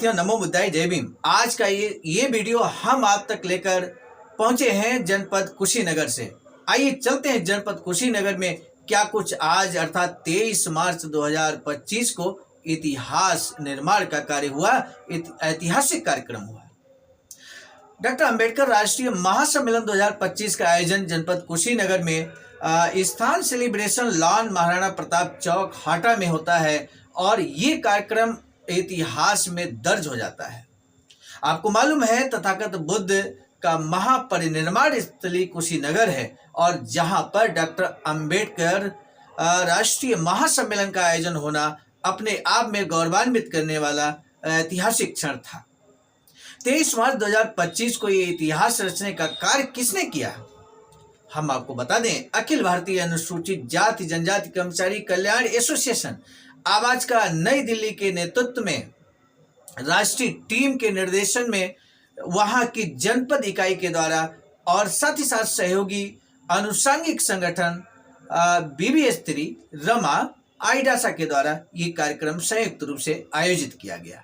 साथियों, नमो बुद्धाय, जय भीम। आज का ये वीडियो हम आप तक लेकर पहुंचे हैं जनपद कुशीनगर से। आइए चलते हैं जनपद कुशीनगर में क्या कुछ आज अर्थात 23 मार्च 2025 को इतिहास निर्माण का कार्य हुआ, ऐतिहासिक कार्यक्रम हुआ। डॉक्टर अंबेडकर राष्ट्रीय महासम्मेलन 2025 का आयोजन जनपद कुशीनगर में स्थान सेलिब्रेशन लॉन महाराणा प्रताप चौक हाटा में होता है और ये कार्यक्रम इतिहास में दर्ज हो जाता है। आपको मालूम है तथागत बुद्ध का महापरिनिर्वाण स्थली कुशीनगर है और जहां पर डॉक्टर अंबेडकर राष्ट्रीय महासम्मेलन का आयोजन होना अपने आप में गौरवान्वित करने वाला ऐतिहासिक क्षण था। 23 मार्च 2025 को ये इतिहास रचने का कार्य किसने किया, हम आपको बता दें। अखिल भारतीय अनुसूचित जाति जनजाति कर्मचारी कल्याण एसोसिएशन आवाज का नई दिल्ली के नेतृत्व में राष्ट्रीय टीम के निर्देशन में वहां की जनपद इकाई के द्वारा और साथ ही साथ सहयोगी अनुषंगिक संगठन बीबी स्त्री रमा आईडासा के द्वारा ये कार्यक्रम संयुक्त रूप से आयोजित किया गया।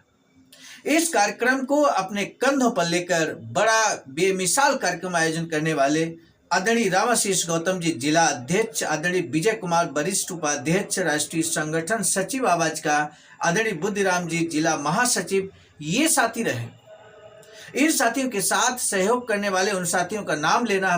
इस कार्यक्रम को अपने कंधों पर लेकर बड़ा बेमिसाल कार्यक्रम आयोजन करने वाले आदरणीय रामाशीष गौतम जी जिला अध्यक्ष, आदरणीय विजय कुमार वरिष्ठ उपाध्यक्ष राष्ट्रीय संगठन सचिव आवाज का, आदरणीय बुद्धिराम जी जिला महासचिव, ये साथी रहे। इन साथियों के साथ सहयोग करने वाले उन साथियों का नाम लेना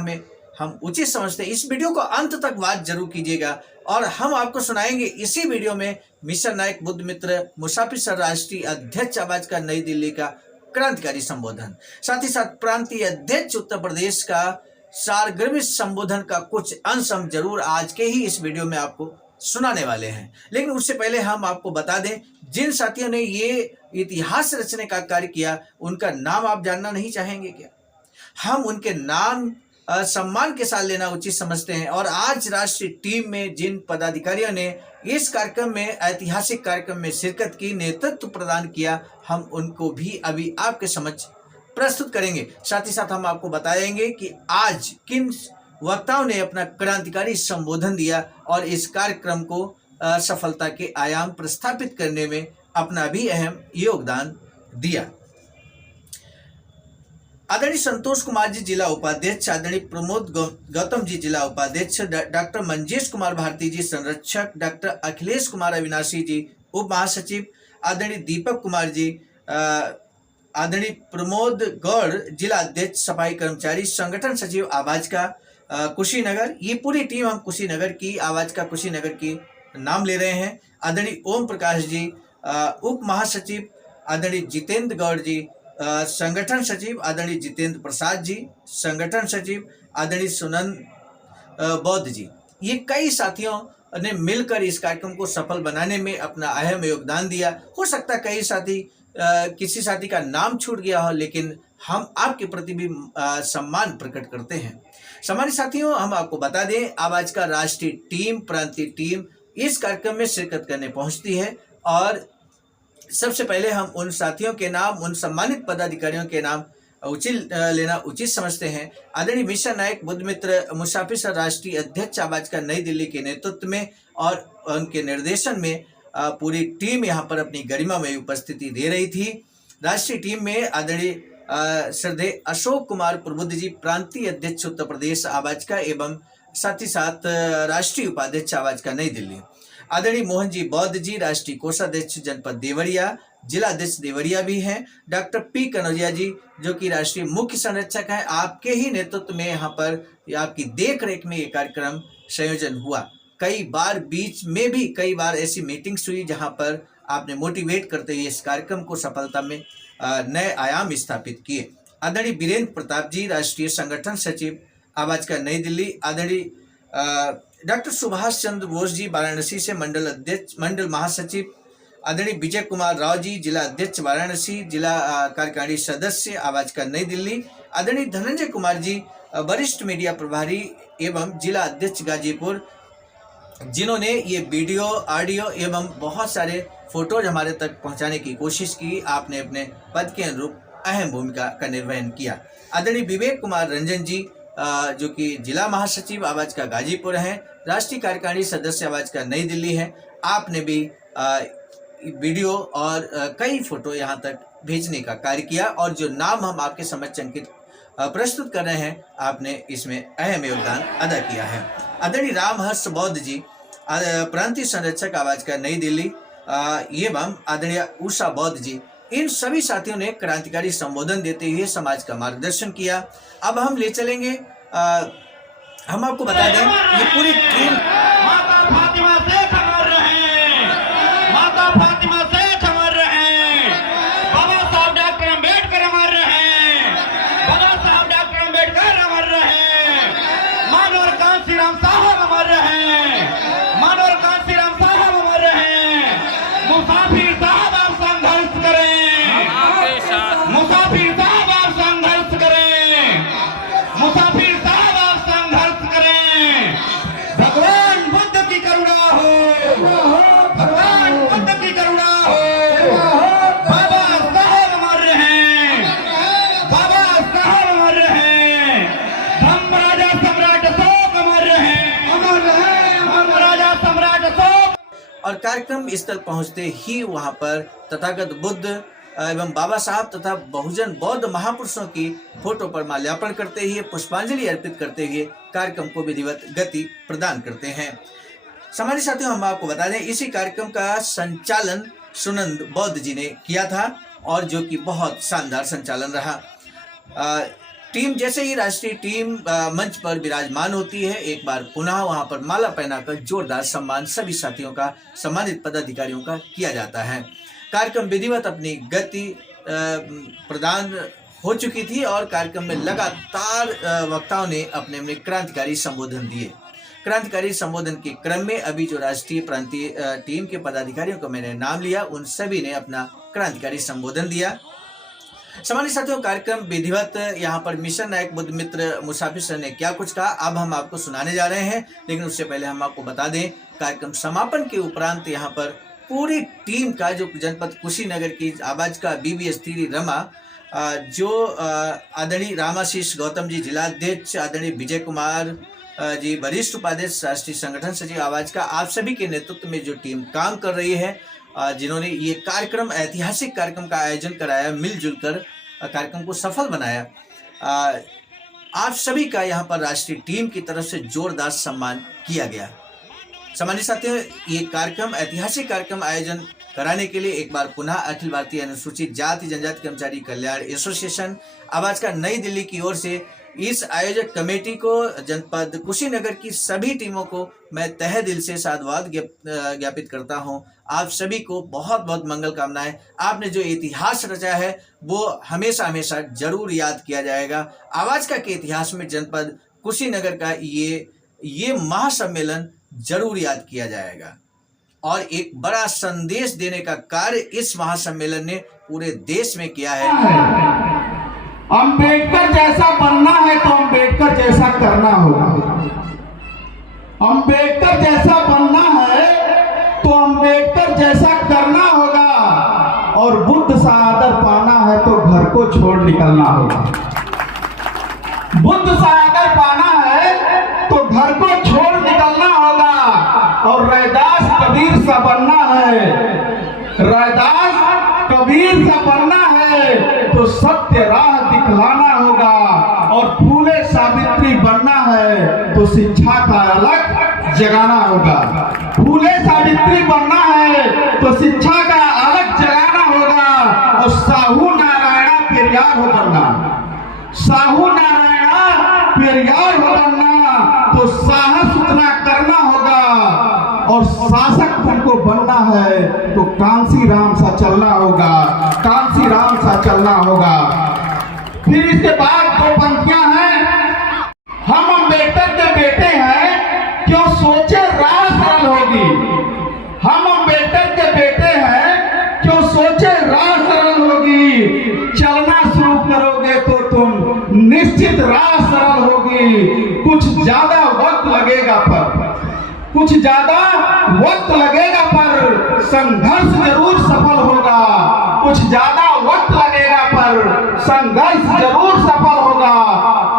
हम उचित समझते हैं। इस वीडियो को अंत तक बात जरूर कीजिएगा और हम आपको सुनाएंगे इसी वीडियो में मिशन नायक बुद्ध मित्र मुसाफिर सर राष्ट्रीय अध्यक्ष आवाज का नई दिल्ली का क्रांतिकारी संबोधन, साथ ही साथ प्रांतीय अध्यक्ष उत्तर प्रदेश का सारगर्भित संबोधन का कुछ अंश हम जरूर आज के ही इस वीडियो में आपको सुनाने वाले हैं। लेकिन उससे पहले हम आपको बता दें, जिन साथियों ने ये इतिहास रचने का कार्य किया उनका नाम आप जानना नहीं चाहेंगे क्या? हम उनके नाम सम्मान के साथ लेना उचित समझते हैं और आज राष्ट्रीय टीम में जिन पदाधिकारियों ने इस कार्यक्रम में ऐतिहासिक कार्यक्रम में शिरकत की, नेतृत्व प्रदान किया, हम उनको भी अभी आपके समक्ष प्रस्तुत करेंगे। साथ ही साथ हम आपको बताएंगे कि आज किन वक्ताओं ने अपना क्रांतिकारी संबोधन दिया और इस कार्यक्रम को सफलता के आयाम प्रस्थापित करने में अपना भी अहम योगदान दिया। आदरणीय संतोष कुमार जी जिला उपाध्यक्ष, आदरणीय प्रमोद गौतम जी जिला उपाध्यक्ष, डॉक्टर मंजेश कुमार भारती जी संरक्षक, डॉक्टर अखिलेश कुमार अविनाशी जी उप महासचिव, आदरणीय दीपक कुमार जी, आदरणीय प्रमोद गौड़ जिला अध्यक्ष सफाई कर्मचारी संगठन सचिव आवाज का कुशीनगर। ये पूरी टीम हम कुशीनगर की आवाज का कुशीनगर की नाम ले रहे हैं। आदरणीय ओम प्रकाश जी उप महासचिव, आदरणीय जितेंद्र गौड़ जी संगठन सचिव, आदरणीय जितेंद्र प्रसाद जी संगठन सचिव, आदरणीय सुनंद बौद्ध जी, ये कई साथियों ने मिलकर इस कार्यक्रम को सफल बनाने में अपना अहम योगदान दिया। हो सकता है कई साथी किसी साथी का नाम छूट गया हो, लेकिन हम आपके प्रति भी सम्मान प्रकट करते हैं। सम्मानित साथियों, हम आपको बता दें आवाज का राष्ट्रीय टीम, प्रांतीय टीम इस कार्यक्रम में शिरकत करने पहुंचती है और सबसे पहले हम उन साथियों के नाम, उन सम्मानित पदाधिकारियों के नाम लेना उचित समझते हैं। आदरणीय मिशन नायक बुद्ध मित्र मुसाफिर सर राष्ट्रीय अध्यक्ष आवाज का नई दिल्ली के नेतृत्व में और उनके निर्देशन में पूरी टीम यहाँ पर अपनी गरिमा में उपस्थिति दे रही थी। राष्ट्रीय टीम में आदरणीय श्रद्धेय अशोक कुमार प्रबुद्ध जी प्रांतीय अध्यक्ष उत्तर प्रदेश आवाज का एवं साथ ही साथ राष्ट्रीय उपाध्यक्ष आवाज का नई दिल्ली, आदरणीय मोहन जी बौद्ध जी राष्ट्रीय कोषाध्यक्ष जनपद देवरिया, जिला अध्यक्ष देवरिया भी हैं, डॉक्टर पी कनौजिया जी जो कि राष्ट्रीय मुख्य संरक्षक हैं, आपके ही नेतृत्व में यहाँ पर आपकी देख रेख में ये कार्यक्रम संयोजन हुआ। कई बार बीच में भी कई बार ऐसी मीटिंग्स हुई जहाँ पर आपने मोटिवेट करते हुए इस कार्यक्रम को सफलता में नए आयाम स्थापित किए। आदरणीय वीरेंद्र प्रताप जी राष्ट्रीय संगठन सचिव आवाज का नई दिल्ली, आदरणीय डॉक्टर सुभाष चंद्र बोस जी वाराणसी से मंडल अध्यक्ष मंडल महासचिव, आदरणीय विजय कुमार राव जी जिला अध्यक्ष वाराणसी, जिला कार्यकारिणी सदस्य आवाज का नई दिल्ली, आदरणीय धनंजय कुमार जी वरिष्ठ मीडिया प्रभारी एवं जिला अध्यक्ष गाजीपुर, जिन्होंने ये वीडियो ऑडियो एवं बहुत सारे फोटोज हमारे तक पहुंचाने की कोशिश की। आपने अपने पद के अनुरूप अहम भूमिका का निर्वहन किया। आदरणीय विवेक कुमार रंजन जी जो कि जिला महासचिव आवाज का गाजीपुर हैं, राष्ट्रीय कार्यकारिणी सदस्य आवाज का नई दिल्ली है। आपने भी वीडियो और कई फोटो यहाँ तक भेजने का कार्य किया और जो नाम हम आपके समक्ष अंकित प्रस्तुत कर रहे हैं, आपने इसमें अहम योगदान अदा किया है। आदरणीय रामहर्ष बौद्ध जी, प्रांतीय संरक्षक आवाज का नई दिल्ली, एवं आदरणीय उषा बौद्ध जी, इन सभी साथियों ने क्रांतिकारी संबोधन देते हुए समाज का मार्गदर्शन किया। अब हम ले चलेंगे, हम आपको बता दें ये पूरी टीम माता फातिमा शेख अमर रहे, माता फातिमा शेख अमर रहे, बाबा साहब डॉक्टर अम्बेडकर अमर रहे, बाबा साहब डॉक्टर अम्बेडकर अमर रहे, मानवर कांशीराम साहब अमर रहे, मानवर कांशीराम साहब अमर रहे। मुसाफिर साहब आप संघर्ष करें, मुसाफिर साहब आप संघर्ष करें, मुसाफिर साहब आप संघर्ष करें। भगवान बुद्ध की करुणा हो, भगवान बुद्ध की करुणा हो। बाबा साहब अमर रहे, बाबा साहब अमर रहे, धम्मराजा सम्राट अशोक अमर रहे, धम्मराजा सम्राट अशोक। और कार्यक्रम स्थल पहुंचते ही वहां पर तथागत बुद्ध एवं बाबा साहब तथा बहुजन बौद्ध महापुरुषों की फोटो पर माल्यार्पण करते हुए पुष्पांजलि अर्पित करते हुए कार्यक्रम को विधिवत गति प्रदान करते हैं। समाज साथियों, हम आपको बता दें इसी कार्यक्रम का संचालन सुनंद बौद्ध जी ने किया था और जो कि बहुत शानदार संचालन रहा। टीम जैसे ही राष्ट्रीय टीम मंच पर विराजमान होती है, एक बार पुनः वहां पर माला पहनाकर जोरदार सम्मान सभी साथियों का, सम्मानित पदाधिकारियों का किया जाता है। कार्यक्रम विधिवत अपनी गति प्रदान हो चुकी थी और कार्यक्रम में लगातार वक्ताओं ने अपने अपने क्रांतिकारी संबोधन दिए। क्रांतिकारी संबोधन के क्रम में अभी जो राष्ट्रीय प्रांतीय टीम के पदाधिकारियों को मैंने नाम लिया, उन सभी ने अपना क्रांतिकारी संबोधन दिया। सामान्य साथियों, कार्यक्रम विधिवत यहाँ पर मिशन नायक बुद्ध मित्र मुसाफिर सर ने क्या कुछ कहा अब हम आपको सुनाने जा रहे हैं, लेकिन उससे पहले हम आपको बता दें कार्यक्रम समापन के उपरांत यहाँ पर पूरी टीम का जो जनपद कुशीनगर की आवाज का BBS थ्री रमा, जो आदरणीय रामाशीष गौतम जी जिलाध्यक्ष, आदरणीय विजय कुमार जी वरिष्ठ उपाध्यक्ष राष्ट्रीय संगठन सचिव आवाज का, आप सभी के नेतृत्व में जो टीम काम कर रही है, जिन्होंने ये कार्यक्रम, ऐतिहासिक कार्यक्रम का आयोजन कराया, मिलजुल कर कार्यक्रम को सफल बनाया, आप सभी का यहाँ पर राष्ट्रीय टीम की तरफ से जोरदार सम्मान किया गया। सामान्य साथियों, ये कार्यक्रम, ऐतिहासिक कार्यक्रम आयोजन कराने के लिए एक बार पुनः अखिल भारतीय अनुसूचित जाति जनजाति कर्मचारी कल्याण एसोसिएशन आवाज का नई दिल्ली की ओर से इस आयोजक कमेटी को, जनपद कुशीनगर की सभी टीमों को मैं तहे दिल से साधुवाद ज्ञापित करता हूं। आप सभी को बहुत बहुत मंगल कामनाएं। आपने जो इतिहास रचा है वो हमेशा हमेशा जरूर याद किया जाएगा। आवाज का के इतिहास में जनपद कुशीनगर का ये महासम्मेलन जरूर याद किया जाएगा और एक बड़ा संदेश देने का कार्य इस महासम्मेलन ने पूरे देश में किया है। अंबेडकर जैसा बनना है तो अंबेडकर जैसा करना होगा, अंबेडकर जैसा बनना है तो अंबेडकर जैसा करना होगा, और बुद्ध सा आदर पाना है तो घर को छोड़ निकलना होगा। बुद्ध सा आदर पाना है तो घर को छोड़ निकलना होगा, और रैदास कबीर सा बनना है, रैदास कबीर सा बनना है तो सत्य राह दिखलाना होगा, और फूले सावित्री बनना है तो शिक्षा का अलग जगाना होगा। फूले सावित्री बनना है तो शिक्षा का अलग जगाना होगा, और साहू नारायणा पेरियार हो बनना, साहू नारायणा पेरियार हो बनना तो साहस उतना करना होगा, और शासक तुमको बनना है तो कांसी राम सा चलना होगा, कांसी राम सा चलना होगा। फिर इसके बाद दो पंक्तियां हैं, हम अम्बेडकर के बेटे हैं क्यों सोचे राह सरल होगी, हम अम्बेडकर के बेटे हैं क्यों सोचे राह सरल होगी, चलना शुरू करोगे तो तुम निश्चित राह सरल होगी। कुछ ज्यादा वक्त लगेगा पर, कुछ ज्यादा वक्त लगेगा पर संघर्ष जरूर सफल होगा, कुछ ज्यादा वक्त लगेगा पर संघर्ष जरूर सफल होगा।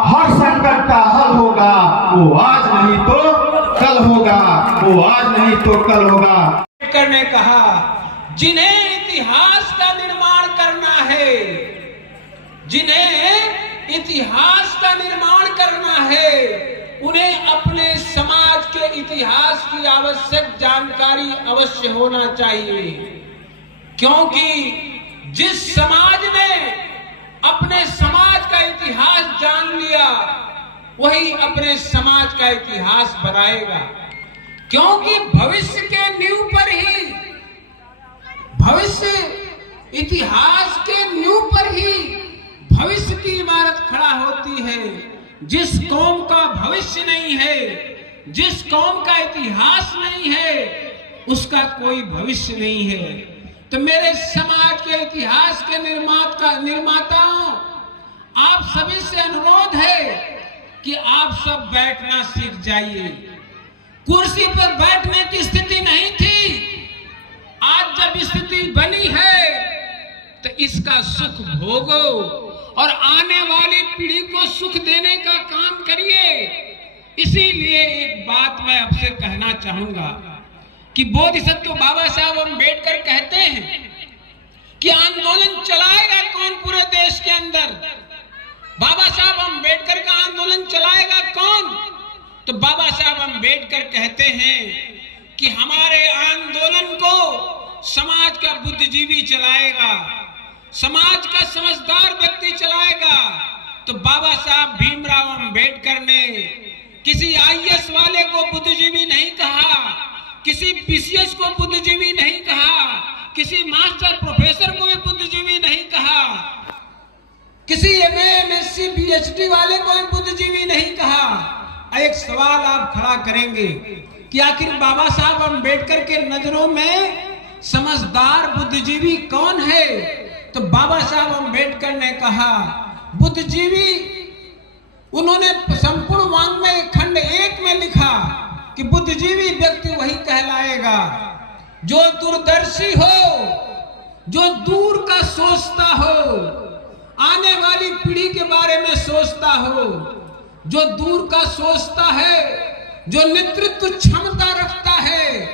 हर संकट का हल होगा, वो आज नहीं तो कल होगा, वो आज नहीं तो कल होगा। अम्बेडकर ने कहा जिन्हें इतिहास का निर्माण करना है जिन्हें इतिहास का निर्माण करना है, उन्हें अपने समाज के इतिहास की आवश्यक जानकारी अवश्य होना चाहिए। क्योंकि जिस समाज ने अपने समाज का इतिहास जान लिया, वही अपने समाज का इतिहास बनाएगा। क्योंकि भविष्य के नींव पर ही, भविष्य इतिहास के नींव पर ही भविष्य की इमारत खड़ा होती है। जिस कौम का भविष्य नहीं है, जिस कौम का इतिहास नहीं है, उसका कोई भविष्य नहीं है। तो मेरे समाज के इतिहास के निर्माताओं, आप सभी से अनुरोध है कि आप सब बैठना सीख जाइए। कुर्सी पर बैठने की स्थिति नहीं थी, आज जब स्थिति बनी है तो इसका सुख भोगो और आने वाली पीढ़ी को सुख देने का काम करिए। इसीलिए एक बात मैं आपसे कहना चाहूंगा कि बोधिसत्व बाबा साहब अम्बेडकर कहते हैं कि आंदोलन चलाएगा कौन पूरे देश के अंदर? बाबा साहब अम्बेडकर का आंदोलन चलाएगा कौन? तो बाबा साहब अम्बेडकर कहते हैं कि हमारे आंदोलन को समाज का बुद्धिजीवी चलाएगा, समाज का समझदार व्यक्ति चलाएगा। तो बाबा साहब भीमराव अम्बेडकर ने किसी आईएएस वाले को बुद्धिजीवी नहीं कहा, किसी पीसीएस को बुद्धिजीवी नहीं कहा, किसी मास्टर प्रोफेसर को भी बुद्धिजीवी नहीं कहा, किसी एमए एमएससी पीएचडी वाले को भी बुद्धिजीवी नहीं कहा। एक सवाल आप खड़ा करेंगे कि आखिर बाबा साहब अम्बेडकर के नजरों में समझदार बुद्धिजीवी कौन है? तो बाबा साहब अम्बेडकर ने कहा बुद्धिजीवी, उन्होंने संपूर्ण वाङ्मय खंड 1 में लिखा कि बुद्धिजीवी व्यक्ति वही कहलाएगा जो दूरदर्शी हो, जो दूर का सोचता हो, आने वाली पीढ़ी के बारे में सोचता हो, जो दूर का सोचता है, जो नेतृत्व क्षमता रखता है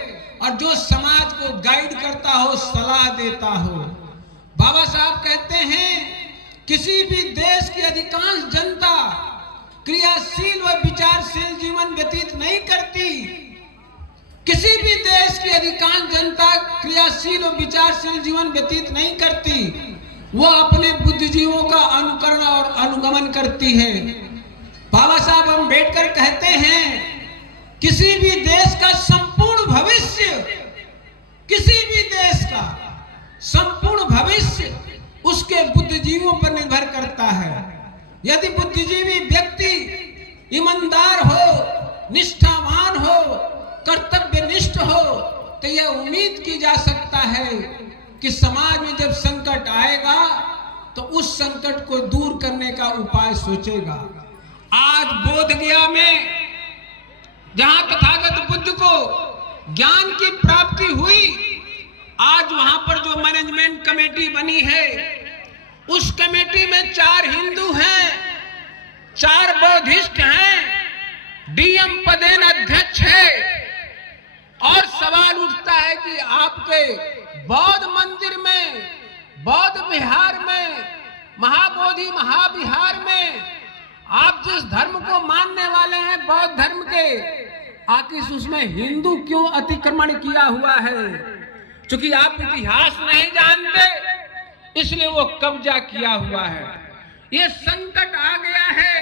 और जो समाज को गाइड करता हो, सलाह देता हो। बाबा साहब कहते हैं किसी भी देश की अधिकांश जनता क्रियाशील व विचारशील जीवन व्यतीत नहीं करती। किसी भी देश की अधिकांश जनता क्रियाशील व विचारशील जीवन व्यतीत नहीं करती, वो अपने बुद्धिजीवों का अनुकरण और अनुगमन करती है। बाबा साहब अम्बेडकर कहते हैं किसी भी देश का संपूर्ण भविष्य, किसी भी देश का संपूर्ण भविष्य उसके बुद्धिजीवियों पर निर्भर करता है। यदि बुद्धिजीवी व्यक्ति ईमानदार हो, निष्ठावान हो, कर्तव्यनिष्ठ हो, तो यह उम्मीद की जा सकता है कि समाज में जब संकट आएगा तो उस संकट को दूर करने का उपाय सोचेगा। आज बोधगया में जहां तथागत बुद्ध को ज्ञान की प्राप्ति हुई, आज वहां पर जो मैनेजमेंट कमेटी बनी है, उस कमेटी में 4 हिंदू हैं, 4 बौद्धिस्ट हैं, डीएम पदेन अध्यक्ष है। और सवाल उठता है कि आपके बौद्ध मंदिर में, बौद्ध विहार में, महाबोधि महाविहार में आप जिस धर्म को मानने वाले हैं, बौद्ध धर्म के, आखिर उसमें हिंदू क्यों अतिक्रमण किया हुआ है? क्योंकि आप इतिहास नहीं जानते, इसलिए वो कब्जा किया हुआ है। ये संकट आ गया है,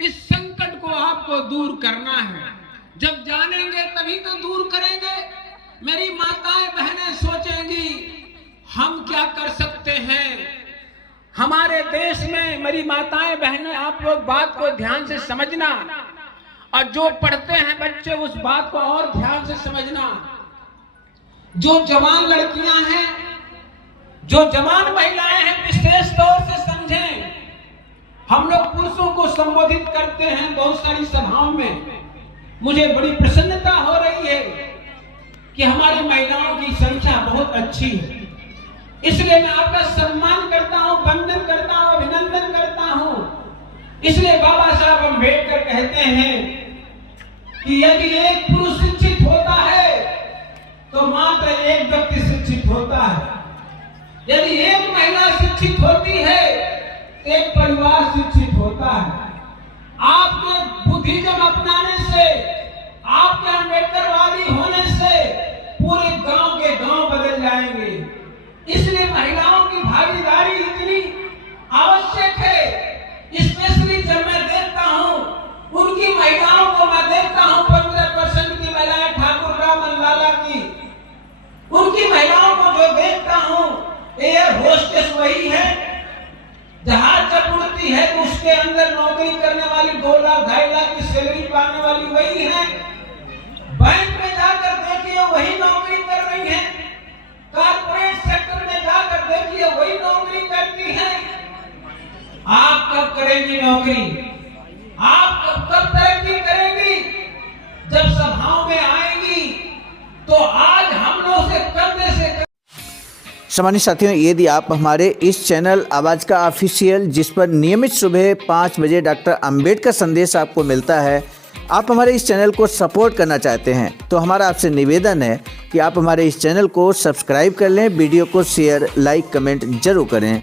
इस संकट को आपको दूर करना है। जब जानेंगे तभी तो दूर करेंगे। मेरी माताएं बहनें सोचेंगी हम क्या कर सकते हैं हमारे देश में। मेरी माताएं बहनें, आप लोग बात को ध्यान से समझना, और जो पढ़ते हैं बच्चे उस बात को और ध्यान से समझना। जो जवान लड़कियां हैं, जो जवान महिलाएं हैं, विशेष तौर से समझें। हम लोग पुरुषों को संबोधित करते हैं बहुत सारी सभाओं में। मुझे बड़ी प्रसन्नता हो रही है कि हमारी महिलाओं की संख्या बहुत अच्छी है, इसलिए मैं आपका सम्मान करता हूं, वंदन करता हूं, अभिनंदन करता हूं। इसलिए बाबा साहब अम्बेडकर कहते हैं कि यदि एक पुरुष शिक्षित होता है तो मात्र एक व्यक्ति शिक्षित होता है। यदि एक महिला शिक्षित होती है एक परिवार शिक्षित होता है। आपके बुद्धिज्म अपनाने से, आपके अम्बेडकरवादी होने से पूरे गांव के गांव बदल जाएंगे। इसलिए महिलाओं की भागीदारी इतनी आवश्यक है। स्पेशली जब मैं देखता हूं उनकी महिलाओं को, मैं देखता हूं 15% की महिलाएं ठाकुर रामन लाला की, उनकी महिलाओं को जो देखता हूं, एयर होस्टेस वही है, जहाज जब उड़ती है तो उसके अंदर नौकरी करने वाली 2 लाख 2.5 लाख की सैलरी पाने वाली वही है, बैंक में जाकर देखिए वही नौकरी कर रही है, कारपोरेट सेक्टर में जाकर देखिए वही नौकरी करती है। आप कब करेंगी नौकरी? आप कब तरक्की करेंगी? जब सभाओं में आएंगी तो आज हम लोग से कंधे से। सम्मानित साथियों, यदि आप हमारे इस चैनल आवाज़ का ऑफिशियल, जिस पर नियमित सुबह 5 बजे डॉक्टर अंबेडकर संदेश आपको मिलता है, आप हमारे इस चैनल को सपोर्ट करना चाहते हैं तो हमारा आपसे निवेदन है कि आप हमारे इस चैनल को सब्सक्राइब कर लें, वीडियो को शेयर, लाइक, कमेंट जरूर करें।